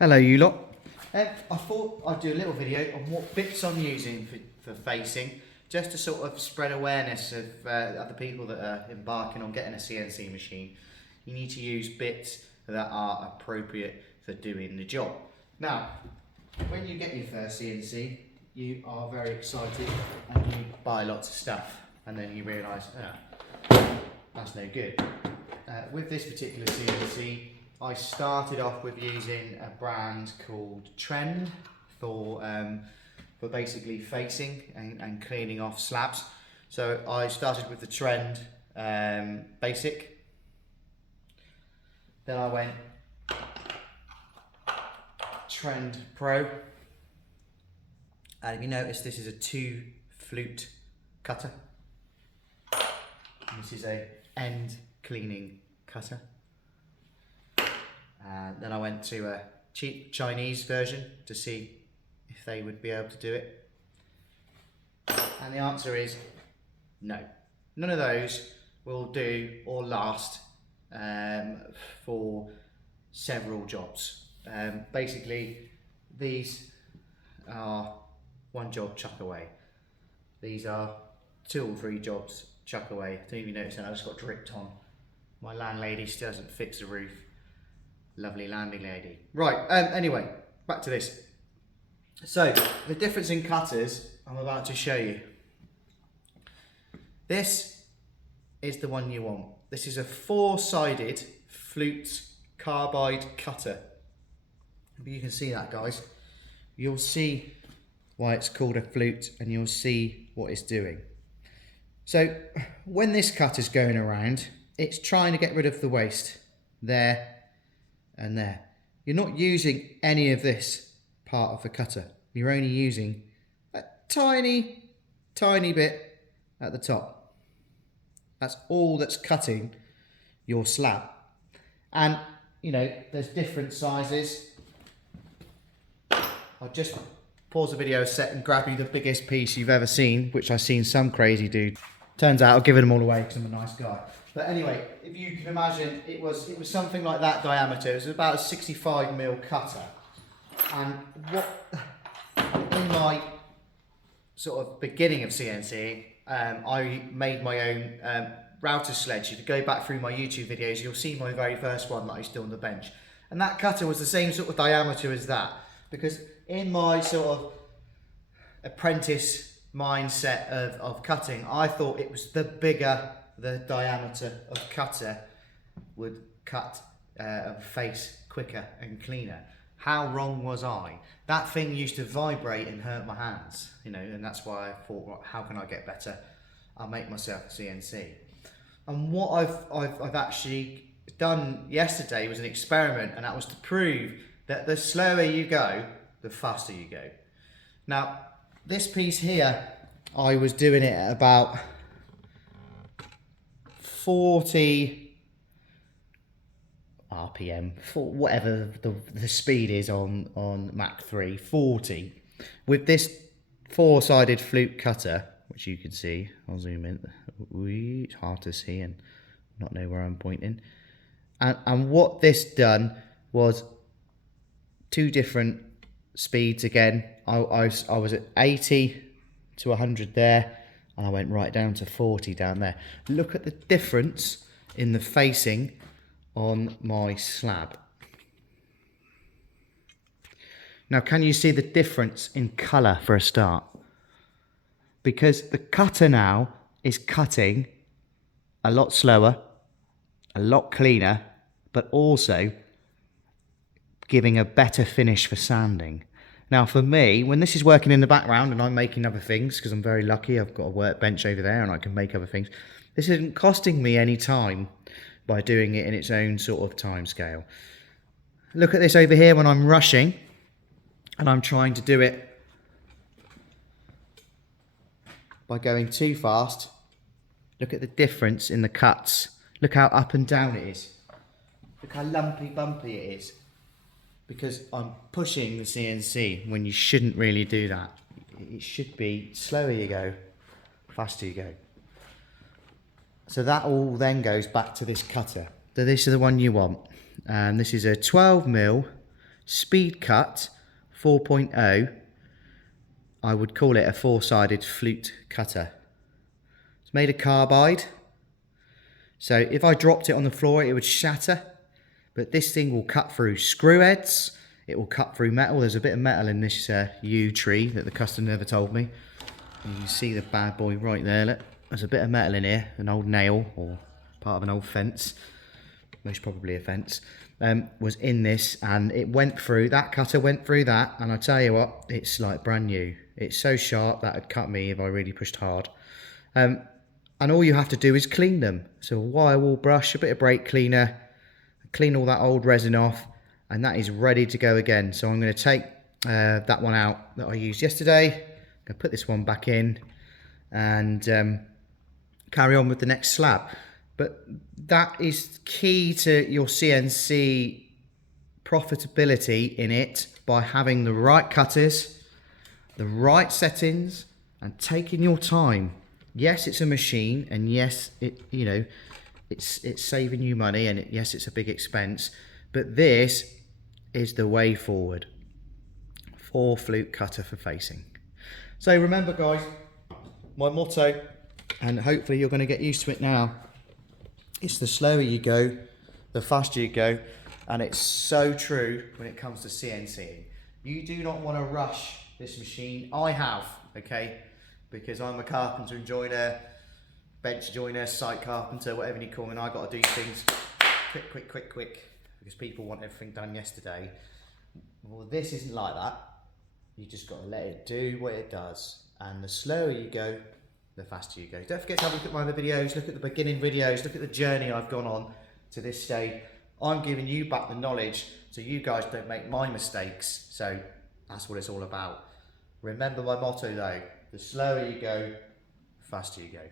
Hello you lot. I thought I'd do a little video on what bits I'm using for facing, just to sort of spread awareness of other people that are embarking on getting a CNC machine. You need to use bits that are appropriate for doing the job. Now, when you get your first CNC, you are very excited and you buy lots of stuff, and then you realise, that's no good. With this particular CNC, I started off with using a brand called Trend for basically facing and cleaning off slabs. So I started with the Trend Basic, then I went Trend Pro, and if you notice, this is a 2 flute cutter. This is a end cleaning cutter. Then I went to a cheap Chinese version to see if they would be able to do it. And the answer is no. None of those will do or last for several jobs. Basically, these are one job, chuck away. These are 2 or 3 jobs, chuck away. I don't even notice that I just got dripped on. My landlady still hasn't fixed the roof. Lovely landing lady. Right, anyway, back to this. So, the difference in cutters, I'm about to show you. This is the one you want. This is a 4-sided flute carbide cutter. You can see that, guys. You'll see why it's called a flute, and you'll see what it's doing. So, when this cutter's going around, it's trying to get rid of the waste there and there. You're not using any of this part of the cutter. You're only using a tiny bit at the top. That's all that's cutting your slab. And, you know, there's different sizes. I'll just pause the video a sec and grab you the biggest piece you've ever seen, which I've seen some crazy dude. Turns out I've given them all away because I'm a nice guy. But anyway, if you can imagine, it was something like that diameter. It was about a 65mm cutter. And what, in my sort of beginning of CNC, I made my own router sledge. If you go back through my YouTube videos, you'll see my very first one that I still on the bench. And that cutter was the same sort of diameter as that. Because in my sort of apprentice mindset of cutting, I thought it was the bigger the diameter of cutter would cut a face quicker and cleaner. How wrong was I? That thing used to vibrate and hurt my hands, you know, and that's why I thought, well, how can I get better? I'll make myself a CNC. And what I've actually done yesterday was an experiment, and that was to prove that the slower you go, the faster you go. Now, this piece here, I was doing it at about 40 RPM, for whatever the speed is on Mach 3, 40. With this 4-sided flute cutter, which you can see, I'll zoom in, it's hard to see and not know where I'm pointing. And what this done was 2 different speeds again. I was at 80 to 100 there, and I went right down to 40 down there. Look at the difference in the facing on my slab. Now, can you see the difference in colour for a start? Because the cutter now is cutting a lot slower, a lot cleaner, but also giving a better finish for sanding. Now for me, when this is working in the background and I'm making other things, because I'm very lucky, I've got a workbench over there and I can make other things, this isn't costing me any time by doing it in its own sort of time scale. Look at this over here when I'm rushing and I'm trying to do it by going too fast. Look at the difference in the cuts. Look how up and down it is. Look how lumpy bumpy it is. Because I'm pushing the CNC when you shouldn't really do that. It should be slower you go, faster you go. So that all then goes back to this cutter. So this is the one you want. And this is a 12mm Speed Cut 4.0. I would call it a 4-sided flute cutter. It's made of carbide, so if I dropped it on the floor it would shatter, but this thing will cut through screw heads, it will cut through metal. There's a bit of metal in this yew tree that the customer never told me. And you can see the bad boy right there, look. There's a bit of metal in here, an old nail or part of an old fence, most probably a fence, was in this, and it went through, that cutter went through that, and I tell you what, it's like brand new. It's so sharp that would cut me if I really pushed hard. And all you have to do is clean them. So a wire wool brush, a bit of brake cleaner, clean all that old resin off, and that is ready to go again. So I'm going to take that one out that I used yesterday. I'm going to put this one back in and carry on with the next slab. But that is key to your CNC profitability in it, by having the right cutters, the right settings, and taking your time. Yes, it's a machine, and yes, it's saving you money, and yes, it's a big expense, but this is the way forward. 4 flute cutter for facing. So remember, guys, my motto, and hopefully you're going to get used to it now, it's the slower you go, the faster you go, and it's so true when it comes to CNCing. You do not want to rush this machine. I have, okay, because I'm a carpenter and joiner, bench joiner, site carpenter, whatever you call me, and I got to do things quick, because people want everything done yesterday. Well, this isn't like that. You just got to let it do what it does, and the slower you go, the faster you go. Don't forget to have a look at my other videos, look at the beginning videos, look at the journey I've gone on to this stage. I'm giving you back the knowledge so you guys don't make my mistakes. So that's what it's all about. Remember my motto though, the slower you go, the faster you go.